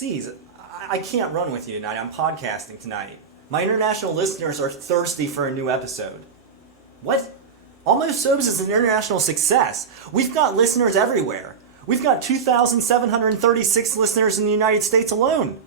C's, I can't run with you tonight. I'm podcasting tonight. My international listeners are thirsty for a new episode. What? Almost Sobes is an international success. We've got listeners everywhere. We've got 2,736 listeners in the United States alone.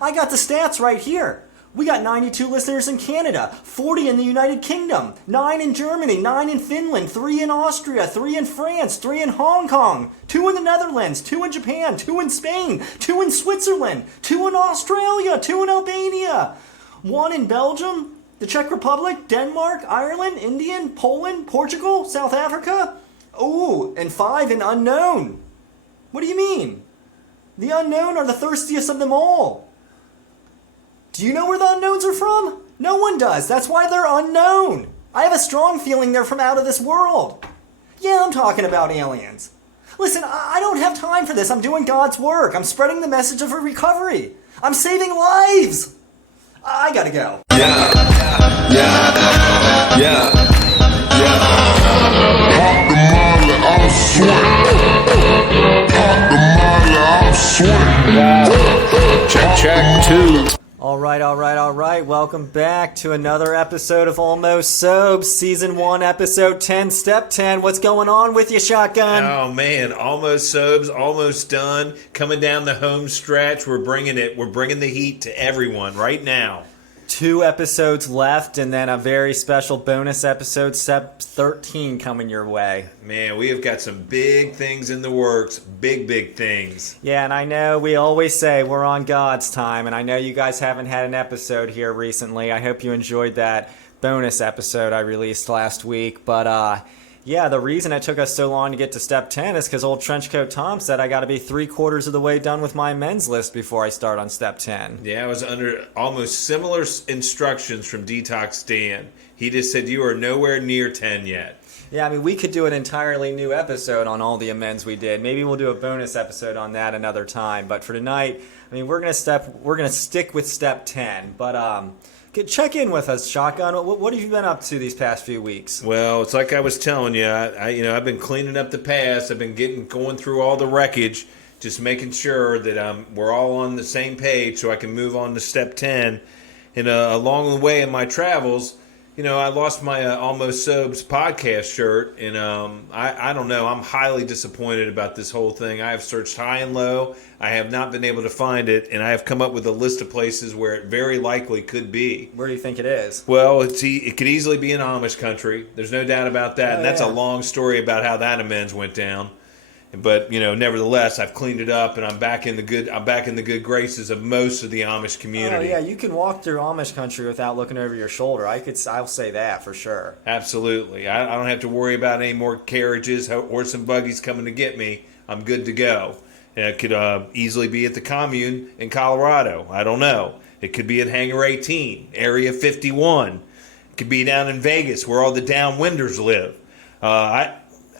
I got the stats right here. We got 92 listeners in Canada, 40 in the United Kingdom, 9 in Germany, 9 in Finland, 3 in Austria, 3 in France, 3 in Hong Kong, 2 in the Netherlands, 2 in Japan, 2 in Spain, 2 in Switzerland, 2 in Australia, 2 in Albania, 1 in Belgium, the Czech Republic, Denmark, Ireland, India, Poland, Portugal, South Africa. Oh, and 5 in unknown. What do you mean? The unknown are the thirstiest of them all. Do you know where the unknowns are from? No one does. That's why they're unknown. I have a strong feeling they're from out of this world. Yeah, I'm talking about aliens. Listen, I don't have time for this. I'm doing God's work. I'm spreading the message of recovery. I'm saving lives. I gotta go. Yeah. Pop the molly, I'm sweat. Pop the molly, I'm sweat. Check 2. All right. Welcome back to another episode of Almost Sobes, Season 1, Episode 10, Step 10. What's going on with you, Shotgun? Oh, man. Almost Sobes, almost done. Coming down the home stretch. We're bringing it. We're bringing the heat to everyone right now. 2 episodes left, and then a very special bonus episode, Step 13, coming your way. Man, we have got some big things in the works. Big things. Yeah, and I know we always say we're on God's time, and I know you guys haven't had an episode here recently. I hope you enjoyed that bonus episode I released last week, but yeah, the reason it took us so long to get to Step 10 is because old Trenchcoat Tom said I got to be 3/4 of the way done with my amends list before I start on Step 10. Yeah, I was under almost similar instructions from Detox Dan. He just said you are nowhere near 10 yet. Yeah, I mean, we could do an entirely new episode on all the amends we did. Maybe we'll do a bonus episode on that another time. But for tonight, I mean, we're gonna stick with Step 10. But check in with us, Shotgun. What have you been up to these past few weeks? Well, it's like I was telling you. I've been cleaning up the past. I've been going through all the wreckage, just making sure that we're all on the same page, so I can move on to Step 10. And along the way in my travels, I lost my Almost Sobes podcast shirt, and I don't know. I'm highly disappointed about this whole thing. I have searched high and low. I have not been able to find it, and I have come up with a list of places where it very likely could be. Where do you think it is? Well, it could easily be in Amish country. There's no doubt about that, and that's a long story about how that amends went down. But nevertheless, I've cleaned it up, and I'm back in the good graces of most of the Amish community. Oh yeah, you can walk through Amish country without looking over your shoulder. I'll say that for sure. Absolutely, I don't have to worry about any more carriages, horse and buggies coming to get me. I'm good to go. And it could easily be at the commune in Colorado. I don't know. It could be at Hangar 18, Area 51. It could be down in Vegas where all the downwinders live.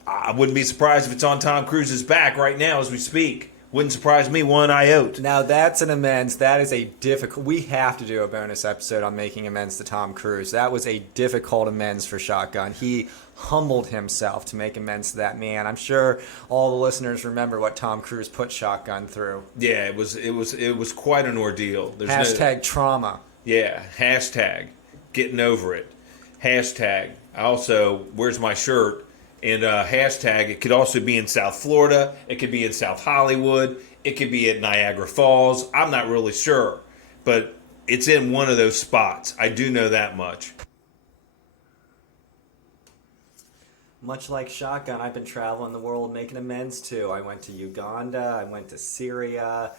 I wouldn't be surprised if it's on Tom Cruise's back right now as we speak. Wouldn't surprise me one iota. Now that's an amends. That is a difficult... We have to do a bonus episode on making amends to Tom Cruise. That was a difficult amends for Shotgun. He humbled himself to make amends to that man. I'm sure all the listeners remember what Tom Cruise put Shotgun through. Yeah, it was quite an ordeal. There's trauma. Yeah, hashtag getting over it. Hashtag also, where's my shirt? And hashtag, it could also be in South Florida. It could be in South Hollywood. It could be at Niagara Falls. I'm not really sure. But it's in one of those spots. I do know that much. Much like Shotgun, I've been traveling the world making amends too. I went to Uganda. I went to Syria.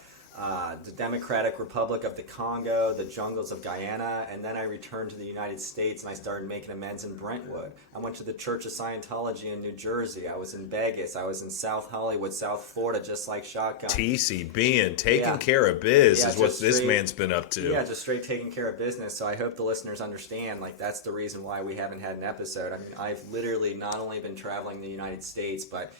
The Democratic Republic of the Congo, the jungles of Guyana, and then I returned to the United States and I started making amends in Brentwood. I went to the Church of Scientology in New Jersey. I was in Vegas. I was in South Hollywood, South Florida, just like Shotgun. TCB and taking care of biz is what this man's been up to. Yeah, just straight taking care of business. So I hope the listeners understand, that's the reason why we haven't had an episode. I mean, I've literally not only been traveling the United States, but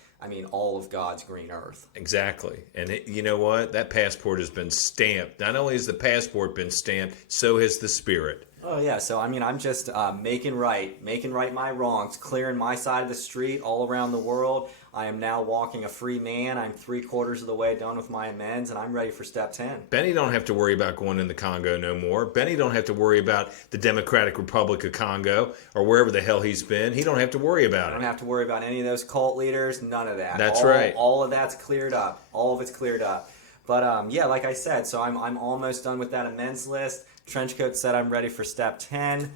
all of God's green earth. Exactly. And you know what? That passport has been stamped. Not only has the passport been stamped, so has the spirit. Oh, yeah. So, I'm just making right my wrongs, clearing my side of the street all around the world. I am now walking a free man. I'm 3/4 of the way done with my amends, and I'm ready for step 10. Benny don't have to worry about going in the Congo no more. Benny don't have to worry about the Democratic Republic of Congo or wherever the hell he's been. He don't have to worry about I don't it. have to worry about any of those cult leaders. None of that. That's right. All of that's cleared up. All of it's cleared up. But yeah, like I said, so I'm almost done with that amends list. Trenchcoat said I'm ready for step 10.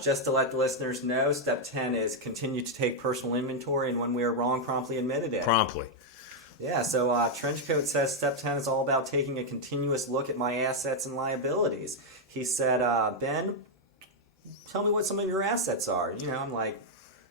Just to let the listeners know, step 10 is continue to take personal inventory, and when we are wrong, promptly admitted it. Promptly. Yeah, so Trenchcoat says step 10 is all about taking a continuous look at my assets and liabilities. He said, Ben, tell me what some of your assets are. I'm like,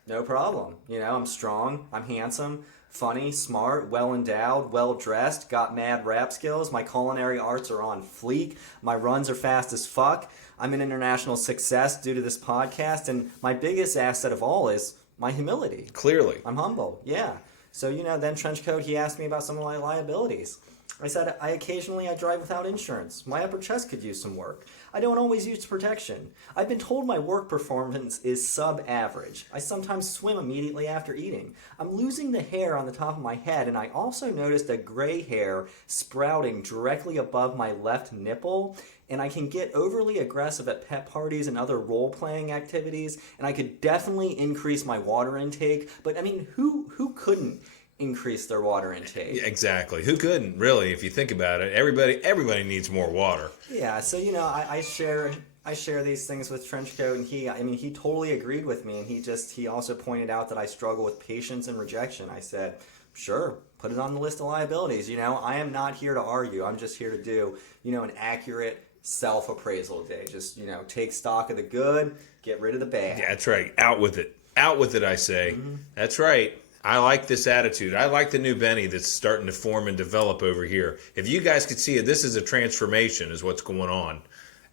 no problem. I'm strong, I'm handsome, funny, smart, well-endowed, well-dressed, got mad rap skills, my culinary arts are on fleek, my runs are fast as fuck, I'm an international success due to this podcast, and my biggest asset of all is my humility. Clearly. I'm humble, yeah. So, then Trenchcoat, he asked me about some of my liabilities. I said, I drive without insurance. My upper chest could use some work. I don't always use protection. I've been told my work performance is sub-average. I sometimes swim immediately after eating. I'm losing the hair on the top of my head, and I also noticed a gray hair sprouting directly above my left nipple, and I can get overly aggressive at pet parties and other role-playing activities, and I could definitely increase my water intake, but who couldn't increase their water intake? Yeah, exactly. Who couldn't, really, if you think about it? Everybody needs more water. Yeah, so I share these things with Trenchcoat, and he totally agreed with me, and he also pointed out that I struggle with patience and rejection. I said, sure, put it on the list of liabilities. I am not here to argue. I'm just here to do an accurate self-appraisal day. Just take stock of the good, get rid of the bad. Yeah, that's right. Out with it, I say. Mm-hmm. That's right. I like this attitude. I like the new Benny that's starting to form and develop over here. If you guys could see it, this is a transformation is what's going on.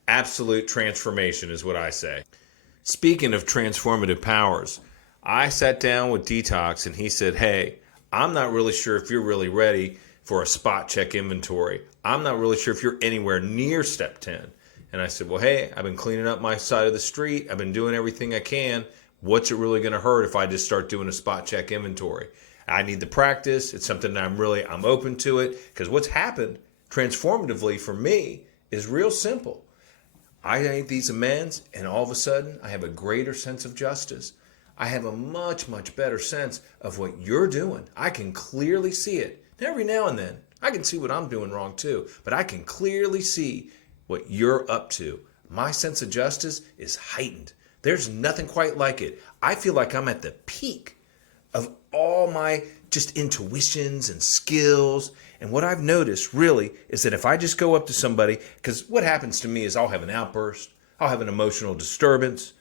Absolute transformation is what I say. Speaking of transformative powers, I sat down with Detox and he said, hey, I'm not really sure if you're really ready for a spot check inventory. I'm not really sure if you're anywhere near step 10. And I said, well, hey, I've been cleaning up my side of the street. I've been doing everything I can. What's it really going to hurt if I just start doing a spot check inventory? I need the practice. It's something that I'm open to it. Because what's happened transformatively for me is real simple. I made these amends, and all of a sudden, I have a greater sense of justice. I have a much, much better sense of what you're doing. I can clearly see it. And every now and then, I can see what I'm doing wrong too. But I can clearly see what you're up to. My sense of justice is heightened. There's nothing quite like it. I feel like I'm at the peak of all my just intuitions and skills. And what I've noticed really is that if I just go up to somebody, because what happens to me is I'll have an outburst. I'll have an emotional disturbance.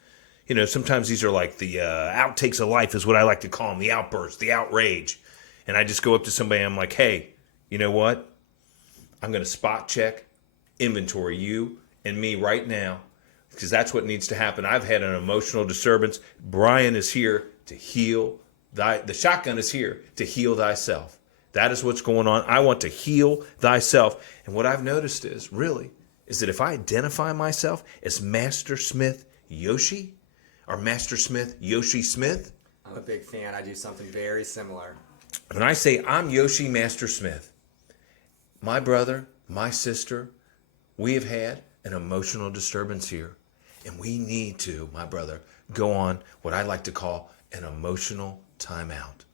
Sometimes these are like the outtakes of life is what I like to call them, the outburst, the outrage. And I just go up to somebody and I'm like, hey, you know what? I'm going to spot check, inventory you and me right now. Because that's what needs to happen. I've had an emotional disturbance. Brian is here to heal the shotgun is here to heal thyself. That is what's going on. I want to heal thyself. And what I've noticed is that if I identify myself as Master Smith Yoshi or Master Smith Yoshi Smith. I'm a big fan. I do something very similar. When I say I'm Yoshi Master Smith, my brother, my sister, we have had an emotional disturbance here. And we need to, my brother, go on what I like to call an emotional timeout.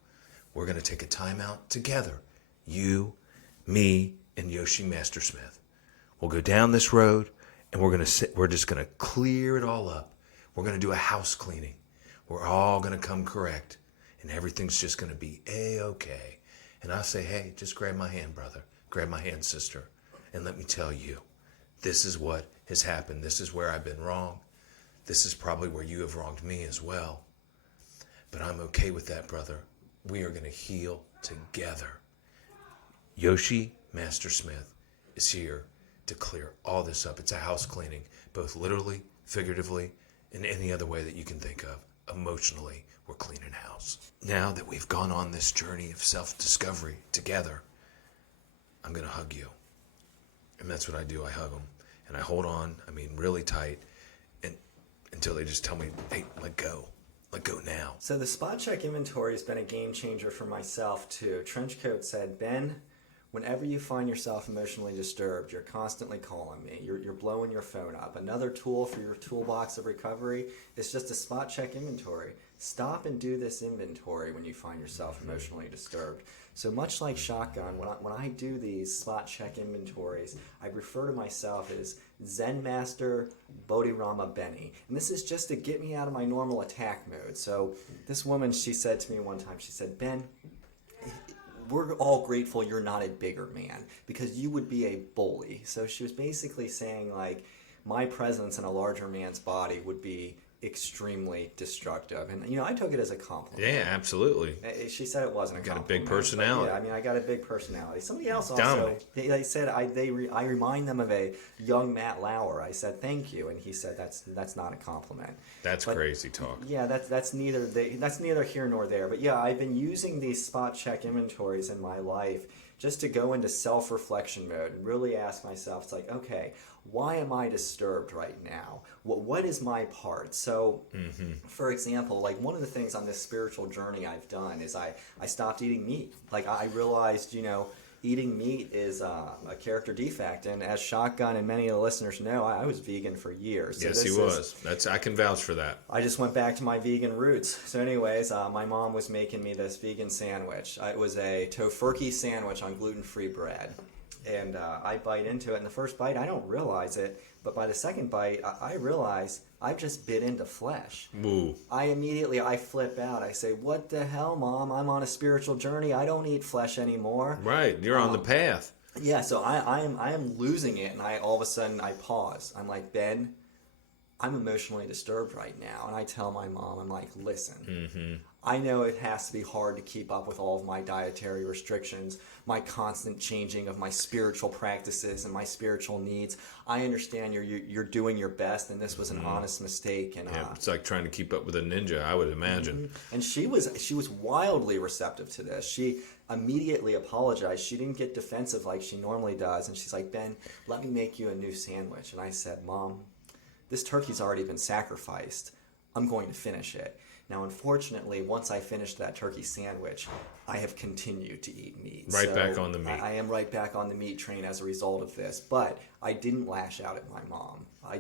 We're going to take a timeout together. You, me, and Yoshi Master Smith. We'll go down this road and we're just going to clear it all up. We're going to do a house cleaning. We're all going to come correct. And everything's just going to be A-okay. And I'll say, hey, just grab my hand, brother. Grab my hand, sister. And let me tell you, this is what has happened. This is where I've been wrong. This is probably where you have wronged me as well. But I'm okay with that, brother. We are going to heal together. Yoshi Master Smith is here to clear all this up. It's a house cleaning, both literally, figuratively, and any other way that you can think of. Emotionally, we're cleaning house. Now that we've gone on this journey of self-discovery together, I'm going to hug you. And that's what I do. I hug them. And I hold on, really tight, and until they just tell me, hey, let go. Let go now. So the spot check inventory has been a game changer for myself too. Trenchcoat said, Ben, whenever you find yourself emotionally disturbed, you're constantly calling me. You're blowing your phone up. Another tool for your toolbox of recovery is just a spot check inventory. Stop and do this inventory when you find yourself emotionally disturbed. So much like Shotgun, when I do these spot check inventories, I refer to myself as Zen Master Bodhirama Benny. And this is just to get me out of my normal attack mode. So this woman, she said to me one time, she said, Ben, we're all grateful you're not a bigger man because you would be a bully. So she was basically saying, like, my presence in a larger man's body would be extremely destructive. And, I took it as a compliment. Yeah, absolutely. She said it wasn't a compliment. Got a big personality. Yeah, I got a big personality. Somebody else also, Dominate. they said I remind them of a young Matt Lauer. I said, thank you. And he said, that's not a compliment. That's crazy talk. Yeah, that's neither here nor there. But yeah, I've been using these spot check inventories in my life just to go into self-reflection mode and really ask myself, it's like, okay, why am I disturbed right now? What is my part? So, for example, like one of the things on this spiritual journey I've done is I stopped eating meat. Like I realized, eating meat is a character defect. And as Shotgun and many of the listeners know, I was vegan for years. So yes, he was. I can vouch for that. I just went back to my vegan roots. So anyways, my mom was making me this vegan sandwich. It was a tofurkey sandwich on gluten-free bread. And I bite into it, and the first bite, I don't realize it, but by the second bite, I realize I've just bit into flesh. Woo. I flip out. I say, what the hell, Mom? I'm on a spiritual journey. I don't eat flesh anymore. Right, you're on the path. Yeah, so I am losing it, and all of a sudden, I pause. I'm like, Ben, I'm emotionally disturbed right now. And I tell my mom, I'm like, listen, I know it has to be hard to keep up with all of my dietary restrictions, my constant changing of my spiritual practices and my spiritual needs. I understand you're doing your best, and this was an honest mistake. And yeah, it's like trying to keep up with a ninja, I would imagine. And she was wildly receptive to this. She immediately apologized. She didn't get defensive like she normally does. And she's like, Ben, let me make you a new sandwich. And I said, Mom, this turkey's already been sacrificed. I'm going to finish it. Now, unfortunately, once I finished that turkey sandwich, I have continued to eat meat. Right back on the meat. I am right back on the meat train as a result of this. But I didn't lash out at my mom. I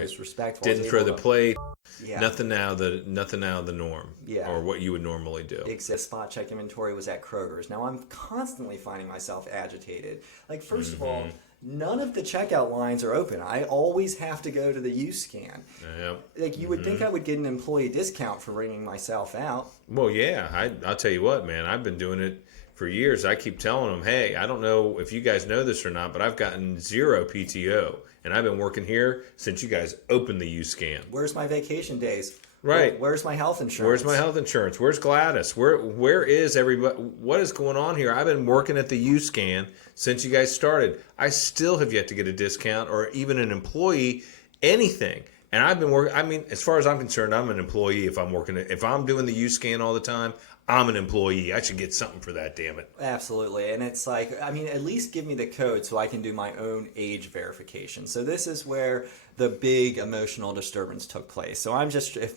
was respectful. Didn't throw the plate. Yeah. Nothing out of the norm. Yeah. Or what you would normally do. The spot check inventory was at Kroger's. Now I'm constantly finding myself agitated. Like, first of all, none of the checkout lines are open. I always have to go to the U-scan. Yep. Like, you would think I would get an employee discount for ringing myself out. Well, yeah. I'll tell you what, man. I've been doing it for years. I keep telling them, hey, I don't know if you guys know this or not, but I've gotten 0 PTO. And I've been working here since you guys opened the U-scan. Where's my vacation days? Right. Where's my health insurance? Where's my health insurance? Where's Gladys? Where is everybody? What is going on here? I've been working at the U-Scan since you guys started. I still have yet to get a discount or even an employee, anything. And I've been working. I mean, as far as I'm concerned, I'm an employee. If I'm doing the U-Scan all the time, I'm an employee. I should get something for that, damn it. Absolutely. And it's like, I mean, at least give me the code so I can do my own age verification. So this is where the big emotional disturbance took place. So if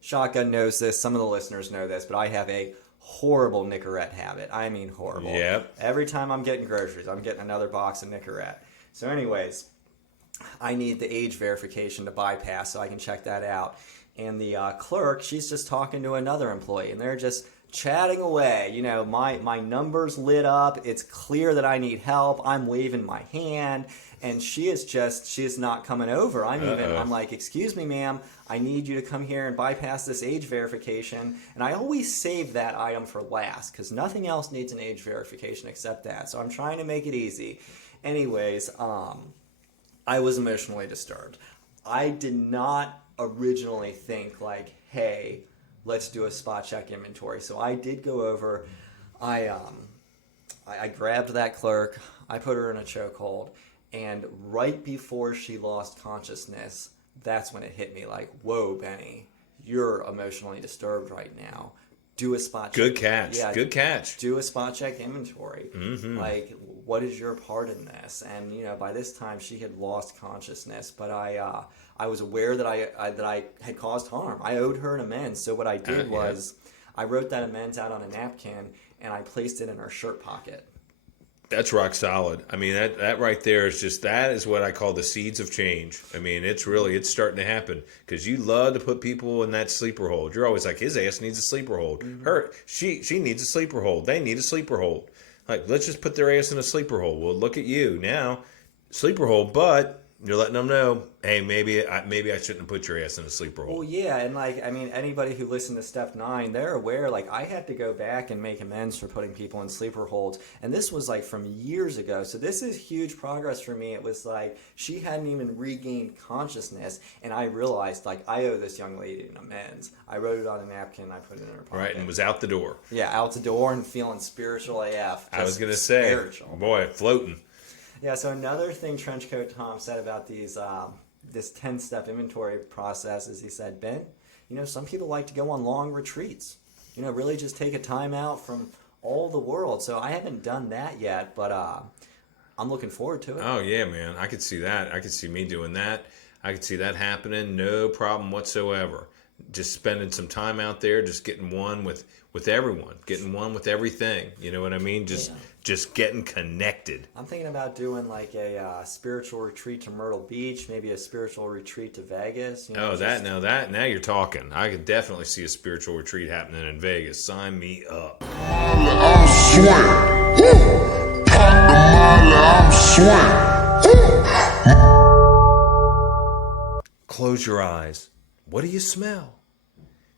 Shotgun knows this, some of the listeners know this, but I have a horrible Nicorette habit. I mean horrible. Yep. Every time I'm getting groceries, I'm getting another box of Nicorette. So anyways, I need the age verification to bypass so I can check that out. And the clerk, she's just talking to another employee, and they're just chatting away. You know, my number's lit up. It's clear that I need help. I'm waving my hand, and she is not coming over. I'm like, excuse me, ma'am, I need you to come here and bypass this age verification. And I always save that item for last because nothing else needs an age verification except that. So I'm trying to make it easy. Anyways, I was emotionally disturbed. I did not originally think like, hey, let's do a spot check inventory. So I did go over. I grabbed that clerk. I put her in a chokehold, and right before she lost consciousness, that's when it hit me like, whoa, Benny, you're emotionally disturbed right now. Do a spot check. Good catch. Yeah, good catch. Do a spot check inventory. Mm-hmm. Like, what is your part in this? And by this time she had lost consciousness, but I was aware that I had caused harm. I owed her an amends. So what I did was I wrote that amends out on a napkin and I placed it in her shirt pocket. That's rock solid. I mean, that right there that is what I call the seeds of change. I mean, it's starting to happen because you love to put people in that sleeper hold. You're always like, his ass needs a sleeper hold. She needs a sleeper hold. They need a sleeper hold. Like, let's just put their ass in a sleeper hold. Well, look at you now, sleeper hold, but you're letting them know, hey, maybe I shouldn't have put your ass in a sleeper hold. Well, yeah, and anybody who listened to Step 9, they're aware, I had to go back and make amends for putting people in sleeper holds, and this was, from years ago, so this is huge progress for me. It was, she hadn't even regained consciousness, and I realized, I owe this young lady an amends. I wrote it on a napkin, I put it in her pocket. Right, and was out the door. Yeah, out the door and feeling spiritual AF. I was going to say, spiritual. Boy, floating. Yeah, so another thing Trenchcoat Tom said about this 10-step inventory process is he said, Ben, some people like to go on long retreats. Really just take a time out from all the world. So I haven't done that yet, but I'm looking forward to it. Oh, yeah, man. I could see that. I could see me doing that. I could see that happening. No problem whatsoever. Just spending some time out there, just getting one with everyone, getting one with everything. You know what I mean? Just getting connected. I'm thinking about doing a spiritual retreat to Myrtle Beach, maybe a spiritual retreat to Vegas. Now you're talking. I could definitely see a spiritual retreat happening in Vegas. Sign me up. I'm swing. Woo! Pop the molly, I'm swing. Close your eyes. What do you smell?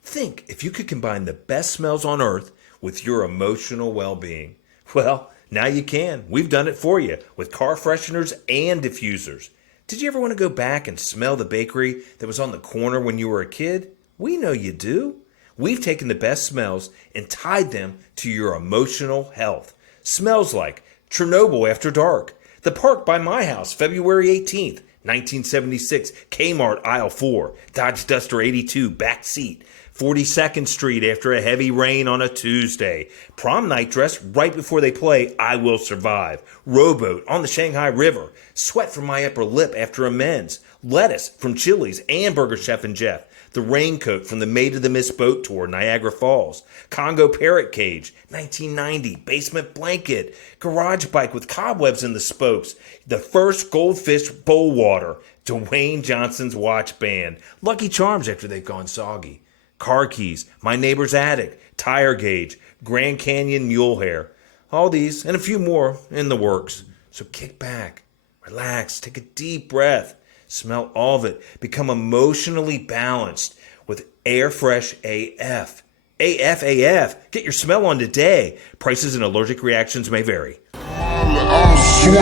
Think if you could combine the best smells on earth with your emotional well-being. Well, now you can. We've done it for you with car fresheners and diffusers. Did you ever want to go back and smell the bakery that was on the corner when you were a kid? We know you do. We've taken the best smells and tied them to your emotional health. Smells like Chernobyl After Dark, the park by my house, February 18th, 1976, Kmart aisle 4, Dodge Duster 82, back seat, 42nd Street after a heavy rain on a Tuesday, prom night dress right before they play I Will Survive, rowboat on the Shanghai River, sweat from my upper lip after amends, lettuce from Chili's and Burger Chef and Jeff, the raincoat from the Maid of the Mist boat tour, Niagara Falls, Congo parrot cage, 1990, basement blanket, garage bike with cobwebs in the spokes, the first goldfish bowl water, Dwayne Johnson's watch band, Lucky Charms after they've gone soggy, car keys, my neighbor's attic, tire gauge, Grand Canyon mule hair, all these and a few more in the works. So kick back, relax, take a deep breath. Smell all of it. Become emotionally balanced with Air Fresh AF. AF. Get your smell on today. Prices and allergic reactions may vary. I'm swing.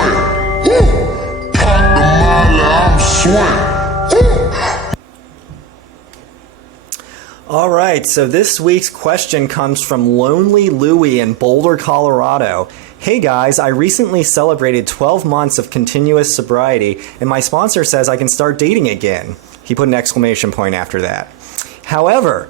Woo! Pop the molly, I'm swing. All right, so this week's question comes from Lonely Louie in Boulder, Colorado. Hey guys, I recently celebrated 12 months of continuous sobriety, and my sponsor says I can start dating again. He put an exclamation point after that. However,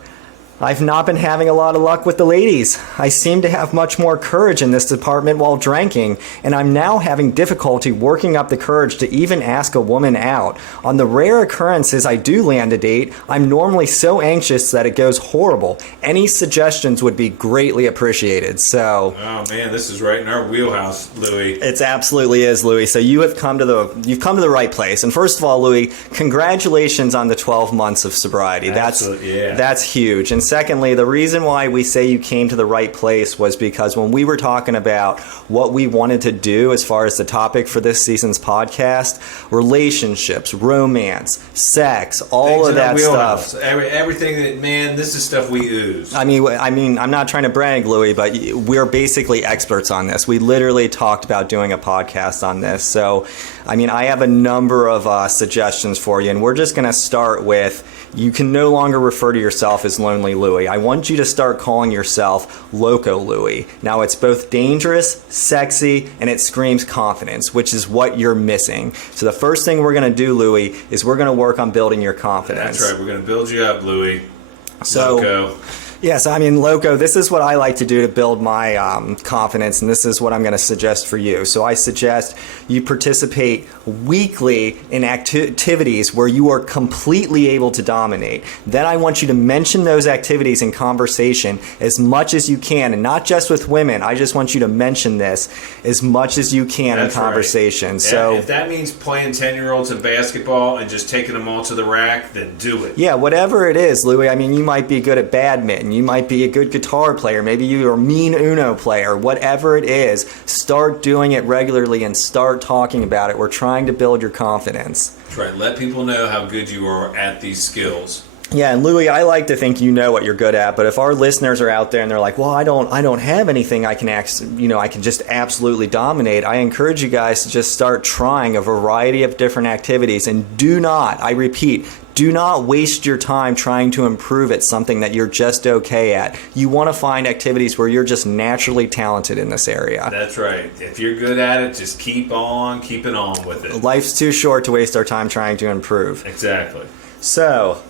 I've not been having a lot of luck with the ladies. I seem to have much more courage in this department while drinking, and I'm now having difficulty working up the courage to even ask a woman out. On the rare occurrences I do land a date, I'm normally so anxious that it goes horrible. Any suggestions would be greatly appreciated. So, oh man, this is right in our wheelhouse, Louie. It absolutely is, Louie. So you've come to the right place. And first of all, Louie, congratulations on the 12 months of sobriety. That's huge. And secondly, the reason why we say you came to the right place was because when we were talking about what we wanted to do as far as the topic for this season's podcast, relationships, romance, sex, all of that stuff. Everything that, man, this is stuff we ooze. I mean, I'm not trying to brag, Louie, but we're basically experts on this. We literally talked about doing a podcast on this. So, I mean, I have a number of suggestions for you, and we're just going to start with, you can no longer refer to yourself as Lonely Louie. I want you to start calling yourself Loco Louie. Now, it's both dangerous, sexy, and it screams confidence, which is what you're missing. So the first thing we're going to do, Louie, is we're going to work on building your confidence. That's right. We're going to build you up, Louie. So, Loco. Yes, I mean, Loco, this is what I like to do to build my confidence, and this is what I'm going to suggest for you. So I suggest you participate weekly in activities where you are completely able to dominate. Then I want you to mention those activities in conversation as much as you can, and not just with women. I just want you to mention this as much as you can in conversation. Right. So if that means playing 10-year-olds in basketball and just taking them all to the rack, then do it. yeah, whatever it is, Louis. I mean, you might be good at badminton. You might be a good guitar player. Maybe you're a mean Uno player. Whatever it is, start doing it regularly and start talking about it. We're trying to build your confidence. That's right. Let people know how good you are at these skills. Yeah, and Louis, I like to think you know what you're good at, but if our listeners are out there and they're like, "Well, I don't have anything I can I can just absolutely dominate," I encourage you guys to just start trying a variety of different activities, and do not, I repeat, do not waste your time trying to improve at something that you're just okay at. You want to find activities where you're just naturally talented in this area. That's right. If you're good at it, just keep on keeping on with it. Life's too short to waste our time trying to improve. Exactly. So,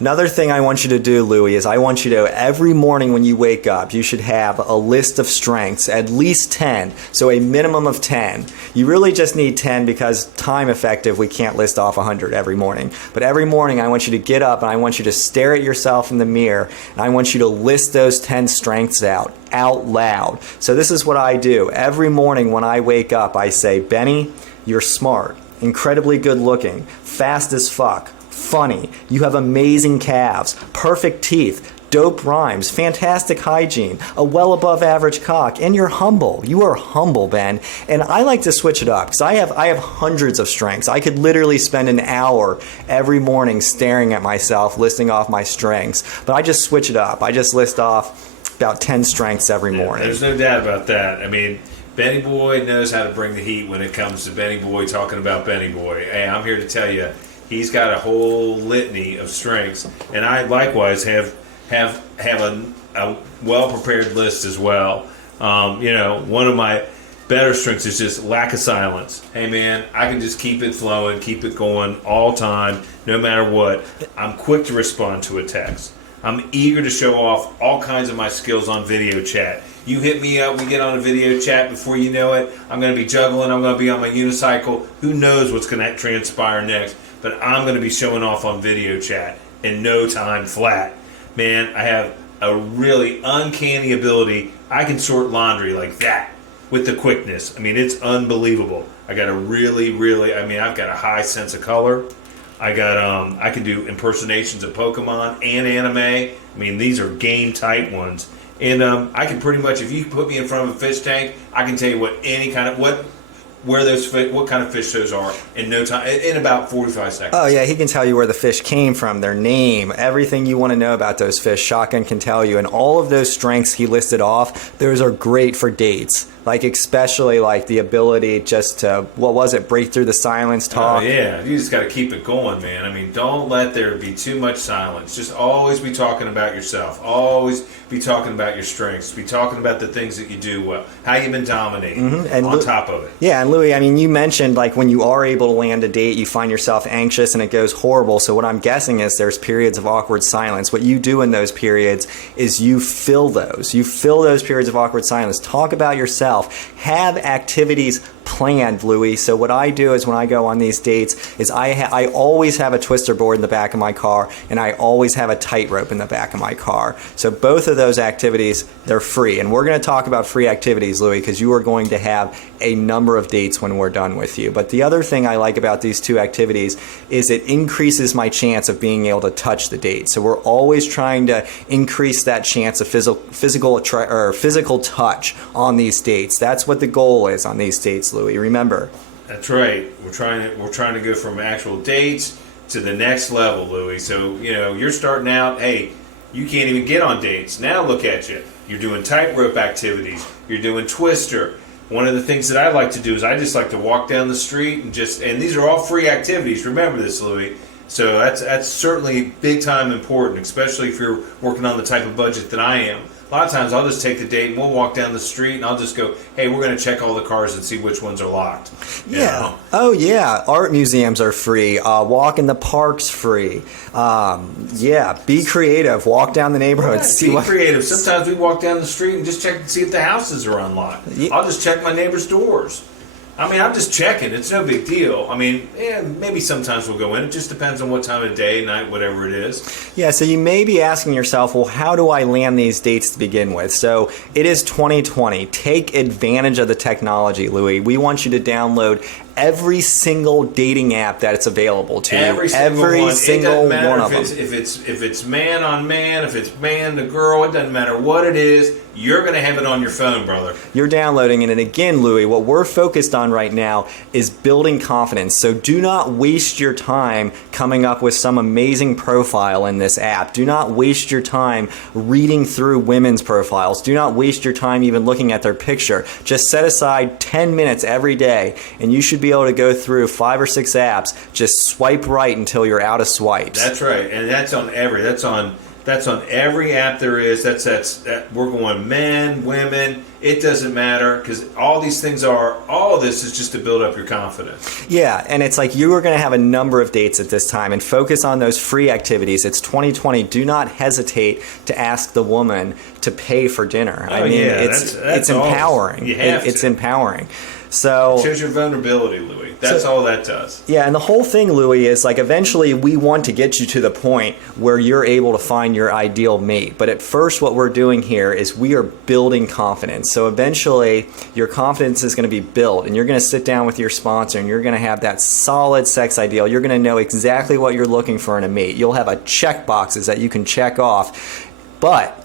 another thing I want you to do, Louis, is I want you to, every morning when you wake up, you should have a list of strengths, at least 10, so a minimum of 10. You really just need 10 because time effective, we can't list off 100 every morning. But every morning I want you to get up and I want you to stare at yourself in the mirror and I want you to list those 10 strengths out loud. So this is what I do. Every morning when I wake up, I say, Benny, you're smart, incredibly good looking, fast as fuck, funny, you have amazing calves, perfect teeth, dope rhymes, fantastic hygiene, a well above average cock, and you're humble. You are humble, Ben. And I like to switch it up because I have hundreds of strengths. I could literally spend an hour every morning staring at myself, listing off my strengths. But I just switch it up. I just list off about 10 strengths every morning. There's no doubt about that. I mean, Benny Boy knows how to bring the heat when it comes to Benny Boy talking about Benny Boy. Hey, I'm here to tell you, he's got a whole litany of strengths, and I likewise have a well-prepared list as well. One of my better strengths is just lack of silence. Hey, man, I can just keep it flowing, keep it going all time, no matter what. I'm quick to respond to a text. I'm eager to show off all kinds of my skills on video chat. You hit me up, we get on a video chat, before you know it, I'm going to be juggling, I'm going to be on my unicycle. Who knows what's going to transpire next? But I'm going to be showing off on video chat in no time flat. Man, I have a really uncanny ability. I can sort laundry like that with the quickness. I mean, it's unbelievable. I got I've got a high sense of color. I can do impersonations of Pokemon and anime. I mean, these are game type ones. And I can pretty much, if you put me in front of a fish tank, I can tell you what kind of fish those are in no time, in about 45 seconds. Oh yeah, he can tell you where the fish came from, their name, everything you want to know about those fish. Shotgun can tell you, and all of those strengths he listed off, those are great for dates. Like especially like the ability just to, break through the silence, talk. Oh yeah, you just got to keep it going, man. I mean, don't let there be too much silence. Just always be talking about yourself. Always be talking about your strengths. Be talking about the things that you do well. How you've been dominating and on top of it. Yeah, and Louis, I mean, you mentioned like when you are able to land a date, you find yourself anxious and it goes horrible. So what I'm guessing is there's periods of awkward silence. What you do in those periods is you fill those. You fill those periods of awkward silence. Talk about yourself. Have activities planned, Louis. So what I do is when I go on these dates is I always have a twister board in the back of my car, and I always have a tightrope in the back of my car. So both of those activities, they're free. And we're going to talk about free activities, Louis, because you are going to have a number of dates when we're done with you. But the other thing I like about these two activities is it increases my chance of being able to touch the date. So we're always trying to increase that chance of physical touch on these dates. That's what the goal is on these dates, Louis. Remember. That's right. We're trying to go from actual dates to the next level, Louis. So, you're starting out, hey, you can't even get on dates. Now look at you. You're doing tightrope activities. You're doing twister. One of the things that I like to do is I just like to walk down the street and these are all free activities. Remember this, Louis. So that's certainly big time important, especially if you're working on the type of budget that I am. A lot of times I'll just take the date and we'll walk down the street and I'll just go, hey, we're going to check all the cars and see which ones are locked. You know? Oh, yeah. Art museums are free. Walk in the park's free. Be creative. Walk down the neighborhood. Right, be creative. Sometimes we walk down the street and just check and see if the houses are unlocked. Yeah. I'll just check my neighbor's doors. I mean, I'm just checking. It's no big deal. I mean, maybe sometimes we'll go in. It just depends on what time of day, night, whatever it is. Yeah, so you may be asking yourself, well, how do I land these dates to begin with? So it is 2020. Take advantage of the technology, Louis. We want you to download every single dating app that it's available to you. Every single one. It doesn't matter if it's man on man, if it's man to girl, it doesn't matter what it is. You're going to have it on your phone, brother. You're downloading it. And again, Louis, what we're focused on right now is building confidence. So do not waste your time coming up with some amazing profile in this app. Do not waste your time reading through women's profiles. Do not waste your time even looking at their picture. Just set aside 10 minutes every day, and you should be able to go through 5 or 6 apps. Just swipe right until you're out of swipes. That's right. And that's on every app there is. We're going men, women. It doesn't matter, because all of this is just to build up your confidence. Yeah, and it's like you are going to have a number of dates at this time, and focus on those free activities. It's 2020. Do not hesitate to ask the woman to pay for dinner. It's empowering. It's empowering. So it shows your vulnerability, Louis. That's all that does. Yeah, and the whole thing, Louis, is like eventually we want to get you to the point where you're able to find your ideal mate. But at first, what we're doing here is we are building confidence. So eventually, your confidence is going to be built, and you're going to sit down with your sponsor, and you're going to have that solid sex ideal. You're going to know exactly what you're looking for in a mate. You'll have a check boxes that you can check off. But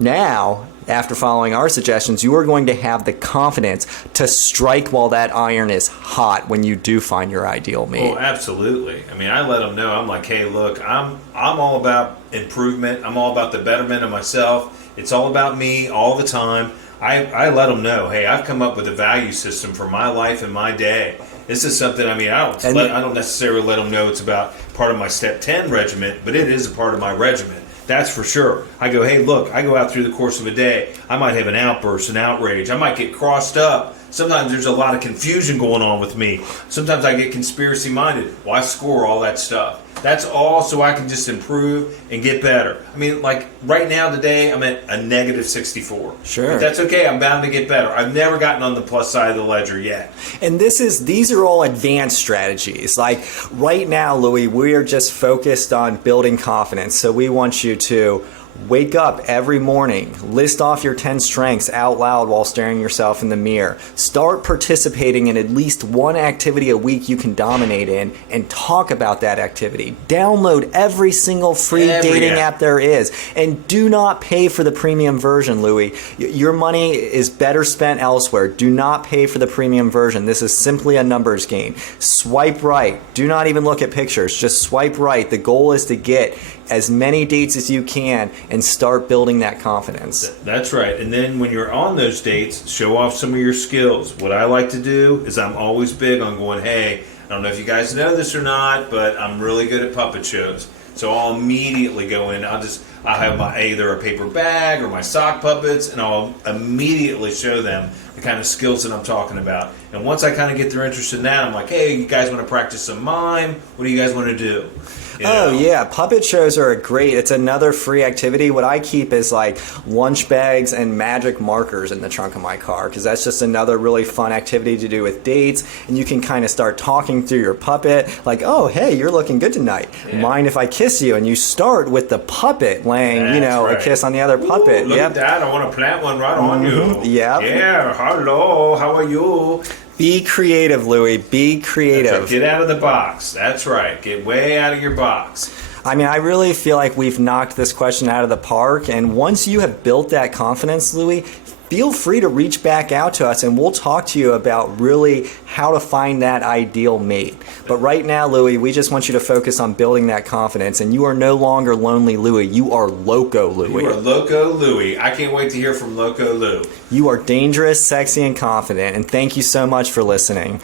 now, after following our suggestions, you are going to have the confidence to strike while that iron is hot when you do find your ideal mate. Oh, absolutely. I mean, I let them know. I'm like, hey, look, I'm all about improvement. I'm all about the betterment of myself. It's all about me all the time. I let them know, hey, I've come up with a value system for my life and my day. This is something, I mean, I don't necessarily let them know it's about part of my step 10 regiment, but it is a part of my regiment. That's for sure. I go, hey, look, I go out through the course of a day. I might have an outburst, an outrage. I might get crossed up. Sometimes there's a lot of confusion going on with me. Sometimes I get conspiracy minded. Well, I score all that stuff. That's all so I can just improve and get better. I mean, like right now today, I'm at a negative 64. Sure. But that's okay. I'm bound to get better. I've never gotten on the plus side of the ledger yet. And these are all advanced strategies. Like right now, Louis, we are just focused on building confidence. So we want you to wake up every morning, list off your 10 strengths out loud while staring yourself in the mirror. Start participating in at least one activity a week you can dominate in, and talk about that activity. Download every single free dating app there is, and do not pay for the premium version, Louis. Your money is better spent elsewhere. Do not pay for the premium version. This is simply a numbers game. Swipe right. Do not even look at pictures. Just swipe right. The goal is to get as many dates as you can and start building that confidence. That's right. And then when you're on those dates, show off some of your skills. What I like to do is I'm always big on going, hey, I don't know if you guys know this or not, but I'm really good at puppet shows. So I'll immediately go in. I'll have either a paper bag or my sock puppets, and I'll immediately show them the kind of skills that I'm talking about. And once I kind of get their interest in that, I'm like, hey, you guys want to practice some mime? What do you guys want to do? You know? Oh, yeah. Puppet shows are great. It's another free activity. What I keep is like lunch bags and magic markers in the trunk of my car, because that's just another really fun activity to do with dates. And you can kind of start talking through your puppet, like, oh, hey, you're looking good tonight. Yeah. Mind if I kiss you? And you start with the puppet laying, a kiss on the other puppet. Ooh, look at that. I want to plant one right on you. Yep. Yeah. Hello. How are you? Be creative, Louis. Be creative. Right. Get out of the box. That's right. Get way out of your box. I mean, I really feel like we've knocked this question out of the park. And once you have built that confidence, Louis, feel free to reach back out to us and we'll talk to you about really how to find that ideal mate. But right now, Louis, we just want you to focus on building that confidence. And you are no longer lonely Louis. You are Loco Louis. You are Loco Louis. I can't wait to hear from Loco Lou. You are dangerous, sexy, and confident. And thank you so much for listening.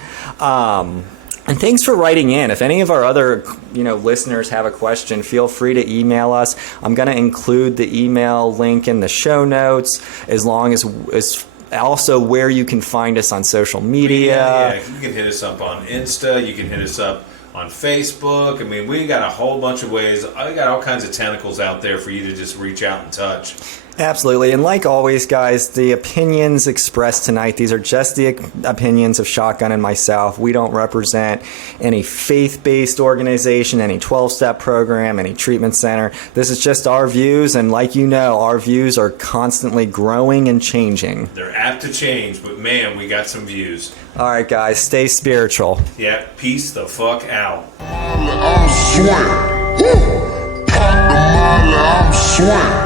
And thanks for writing in. If any of our other, listeners have a question, feel free to email us. I'm going to include the email link in the show notes, as long as also where you can find us on social media. Yeah, you can hit us up on Insta. You can hit us up on Facebook. I mean, we got a whole bunch of ways. I got all kinds of tentacles out there for you to just reach out and touch. Absolutely. And like always, guys, the opinions expressed tonight, these are just the opinions of Shotgun and myself. We don't represent any faith-based organization, any 12-step program, any treatment center. This is just our views, and like you know, our views are constantly growing and changing. They're apt to change, but man, we got some views. All right, guys, stay spiritual. Yeah, peace the fuck out. I'm swing. Pop the molly, I'm swing.